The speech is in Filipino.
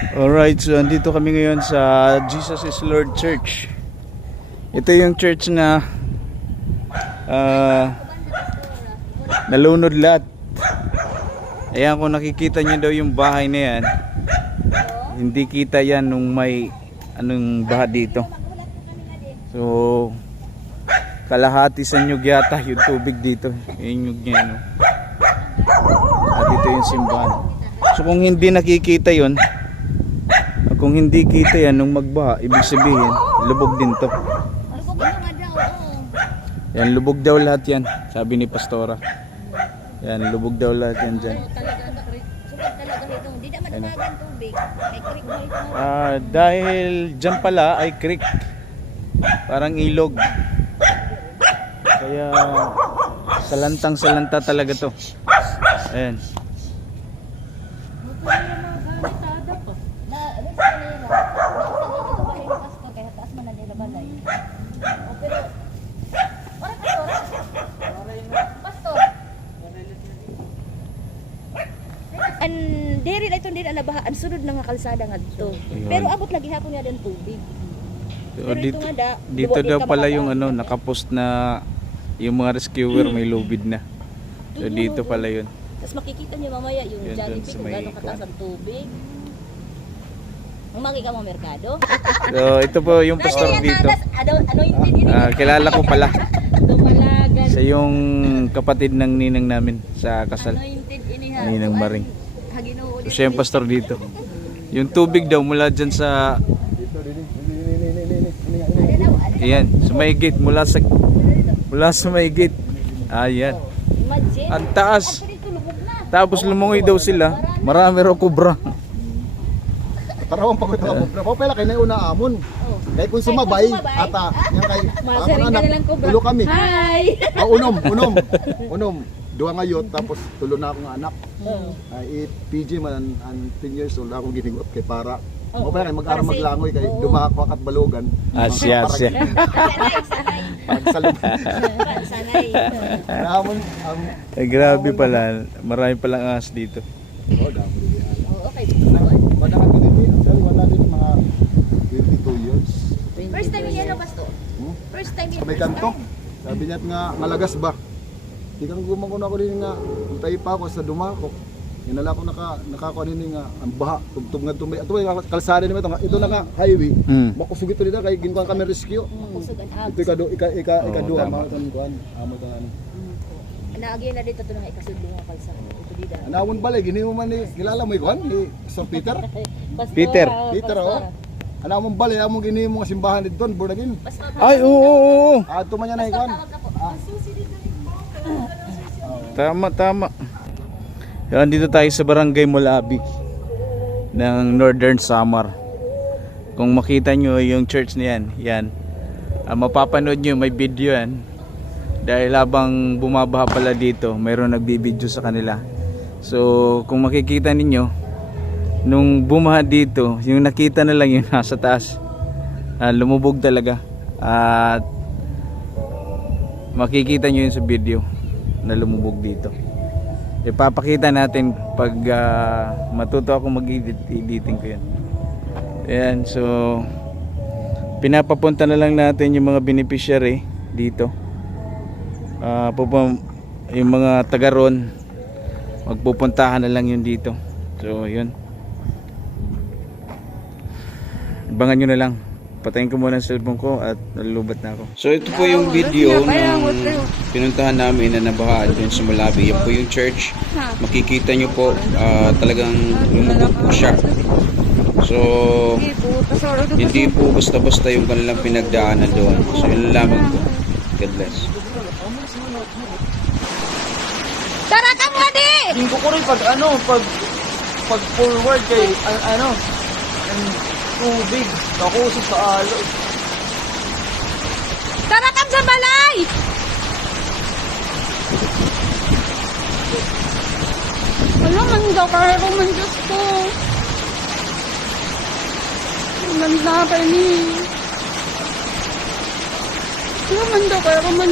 Alright, so andito kami ngayon sa Jesus is Lord Church. Ito yung church na nalunod lahat. Ayan, kung nakikita nyo daw yung bahay na yan, hindi kita yan nung may anong baha dito. So kalahati sa nyug yata yung tubig dito. Yung nyug niya, no? At dito yung simbahan. So kung hindi nakikita yon, kung hindi kita yan nung magbaha, ibig sabihin lubog din to. Yan, lubog daw lahat yan, sabi ni Pastora. Yan, lubog daw lahat yan dyan. Dahil dyan pala ay creek, parang ilog. Kaya salantang-salanta talaga to. Ayan. Diri na itong din alabaha, ang sunod na nga kalsada nga dito. Pero abot lagi hapon nga din tubig. So, dito daw pala yung ano, nakapost na yung mga rescuer may lubid na. So dito pala yun. Tapos makikita niyo mamaya yung Jollibee kung gano'ng kataas ang tubig. Umagi ka mo merkado. So ito po yung pastor dito. Kilala ko pala. Siya yung kapatid ng ninang namin sa kasal. Ninang Maring. So siya yung pastor dito. Yung tubig daw mula dyan sa... Ayan, sa may gate. Mula sa may gate. Ayan. Ang taas. Tapos lumungoy daw sila. Marami raw kubra. Tarawang pagod ako kubra. Pala kay na una amon. Kay kung sumabay ata yang kay anak tulo kami. Hi. Unom. Duha ngayot tapos tulo na ako nga anak. Ay PG man ang 10 years old ako giningot kay para. O pala kay mag-aral maglangoy kay dumahak wakat balogan. Asya. Sanay. Naamon ang Grabe pala. Marami palang ahas dito. dami. Okay. Madang ko dito. Actually wala din mga 22 years. First time yan, Pastor? First time yan. May kanto. Sabi niya nga malagas ba? Di kang gumangon ako din nga tayo pa ako sa dumako. Inala ko nakakuha din nga ang baha tugtog nga tumay. Ato kalsada ni ito na nga highway. Makusug ito dito kay ginkuan kami rescue. Ito ika-duha mga kuan. Amo ta ano. Naagi na dito to nga ikasudlo nga kalsada. Ito dida. Anawon balay gini mo man ni kilala mo ikuan ni Sir Peter. Peter, oh. Anawon balay amo gini mo nga simbahan dito born again. Ay, oo. Ato man yan na ikuan. Tama. Yan, dito tayo sa Barangay Mulabi ng Northern Samar. Kung makita nyo yung church na yan, mapapanood nyo, may video yan. Dahil habang bumabaha pala dito, mayroon nagbibideo sa kanila. So kung makikita ninyo, nung bumaha dito, yung nakita na lang yung nasa taas. Lumubog talaga. At makikita nyo yun sa video na lumubog dito. Ipapakita natin pag matuto ako mag-editing ko yan. Ayan, so pinapapunta na lang natin yung mga beneficiary dito. Yung mga taga ron, magpupuntahan na lang yun dito. So yun, abangan nyo na lang. Patayin ko muna ang cellphone ko at nalulubat na ako. So ito po yung video ng pinuntahan namin na nabahaan dun sa Mulabi. Yan po yung church. Makikita nyo po talagang lumubog po siya. So hindi po basta-basta yung kanilang pinagdaanan doon. So yun lamang po. God bless. Tara ka mo di! Hindi ko rin pag forward kay ang tubig. Nakusog sa alo. Tara ka sa balay! Wala man daw kaya man Diyos ko. Nandapay ni. Wala man daw kaya man